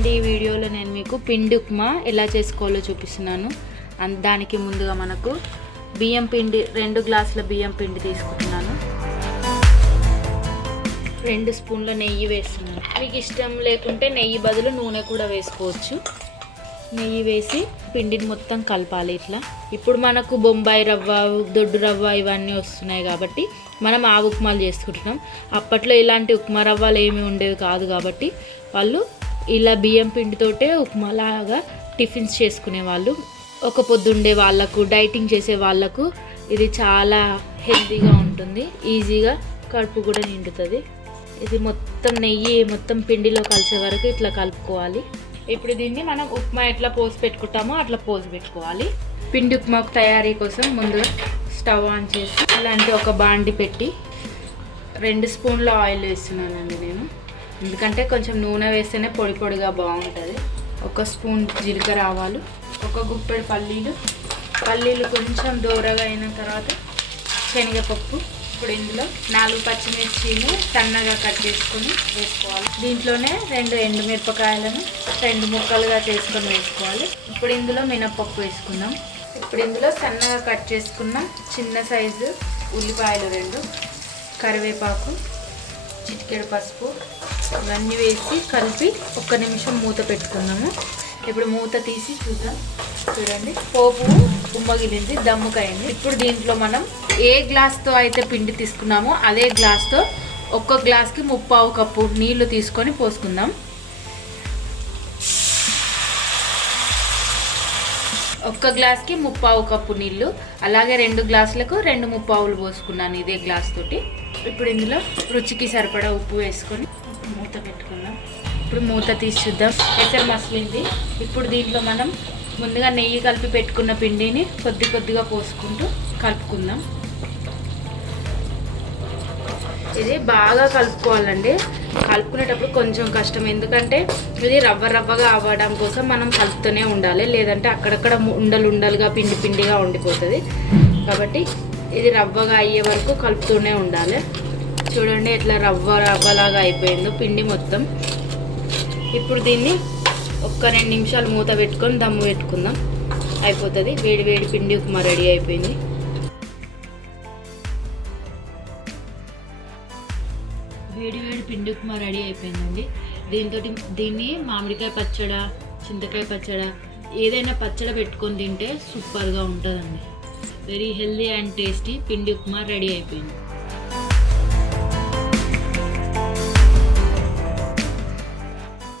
అండి, ఈ వీడియోలో నేను మీకు పిండి ఉప్మా ఎలా చేసుకోవాలో చూపిస్తున్నాను. దానికి ముందుగా మనకు బియ్యం పిండి 2 గ్లాసుల బియ్యం పిండి తీసుకుంటున్నాను. 2 స్పూన్ల నెయ్యి వేస్తున్నాను. మీకు ఇష్టం లేకుంటే నెయ్యి బదులు నూనె కూడా వేసుకోవచ్చు. నెయ్యి వేసి పిండిని మొత్తం కలపాలి ఇట్లా. ఇప్పుడు మనకు బొంబాయి రవ్వ, దొడ్డు రవ్వ ఇవన్నీ వస్తున్నాయి కాబట్టి మనం ఆ ఉప్మాలు చేసుకుంటున్నాం. అప్పట్లో ఇలాంటి ఉప్మా రవ్వలు ఏమి ఉండేవి కాదు కాబట్టి వాళ్ళు ఇలా బియ్యం పిండితోటే ఉప్మాలాగా టిఫిన్స్ చేసుకునేవాళ్ళు. ఒక పొద్దుండే వాళ్ళకు, డైటింగ్ చేసే వాళ్ళకు ఇది చాలా హెల్తీగా ఉంటుంది. ఈజీగా కడుపు కూడా నిండుతుంది. ఇది మొత్తం నెయ్యి మొత్తం పిండిలో కలిసే వరకు ఇట్లా కలుపుకోవాలి. ఇప్పుడు దీన్ని మనం ఉప్మా ఎట్లా పోసి పెట్టుకుంటామో అట్లా పోసి పెట్టుకోవాలి. పిండి ఉప్మాకు తయారీ కోసం ముందుగా స్టవ్ ఆన్ చేసి ఇలాంటి ఒక బాండి పెట్టి 2 స్పూన్ల ఆయిల్ వేస్తున్నానండి నేను. ఎందుకంటే కొంచెం నూనె వేస్తేనే పొడి పొడిగా బాగుంటుంది. 1 స్పూన్ జీలకర్ర ఆవాలు, 1 గుప్పెడు పల్లీలు కొంచెం దూరగా అయిన తర్వాత శనగపప్పు. ఇప్పుడు ఇందులో 4 పచ్చిమిర్చిని సన్నగా కట్ చేసుకొని వేసుకోవాలి. దీంట్లోనే 2 ఎండుమిరపకాయలను 2 ముక్కలుగా చేసుకొని వేసుకోవాలి. ఇప్పుడు ఇందులో మినపప్పు వేసుకుందాం. ఇప్పుడు ఇందులో సన్నగా కట్ చేసుకున్న చిన్న సైజు ఉల్లిపాయలు 2, కరివేపాకు, చిటికెడు పసుపు ఇవన్నీ వేసి కలిపి 1 నిమిషం మూత పెట్టుకుందాము. ఇప్పుడు మూత తీసి చూద్దాం. చూడండి, పోపు ఉమ్మగిలింది, దమ్ముకైంది. ఇప్పుడు దీంట్లో మనం ఏ గ్లాస్తో అయితే పిండి తీసుకున్నామో అదే గ్లాస్తో 1 గ్లాస్కి 3/4 కప్పు నీళ్లు తీసుకొని పోసుకుందాం. 1 గ్లాస్కి 3/4 కప్పు నీళ్ళు, అలాగే 2 గ్లాసులకు 2 3/4 పోసుకున్నాను ఇదే గ్లాస్ తోటి. ఇప్పుడు ఇందులో రుచికి సరిపడా ఉప్పు వేసుకొని మూత పెట్టుకుందాం. ఇప్పుడు మూత తీసి చూద్దాం. ఎసరు మసిలింది. ఇప్పుడు దీంట్లో మనం ముందుగా నెయ్యి కలిపి పెట్టుకున్న పిండిని కొద్దిగా పోసుకుంటూ కలుపుకుందాం. ఇది బాగా కలుపుకోవాలండి. కలుపుకునేటప్పుడు కొంచెం కష్టం, ఎందుకంటే ఇది రవ్వగా అవ్వడం కోసం మనం కలుపుతూనే ఉండాలి. లేదంటే అక్కడక్కడ ఉండలుగా పిండిగా ఉండిపోతుంది. కాబట్టి ఇది రవ్వగా అయ్యే వరకు కలుపుతూనే ఉండాలి. చూడండి ఎట్లా రవ్వలాగా అయిపోయిందో పిండి మొత్తం. ఇప్పుడు దీన్ని 1-2 నిమిషాలు మూత పెట్టుకొని దమ్ము పెట్టుకుందాం. అయిపోతుంది. వేడి పిండి ఉప్మా రెడీ అయిపోయింది. వేడి పిండి ఉప్మా రెడీ అయిపోయిందండి. దీన్ని మామిడికాయ పచ్చడి, చింతకాయ పచ్చడి, ఏదైనా పచ్చడి పెట్టుకొని తింటే సూపర్గా ఉంటుందండి. వెరీ హెల్దీ అండ్ టేస్టీ పిండి ఉప్మా రెడీ అయిపోయింది.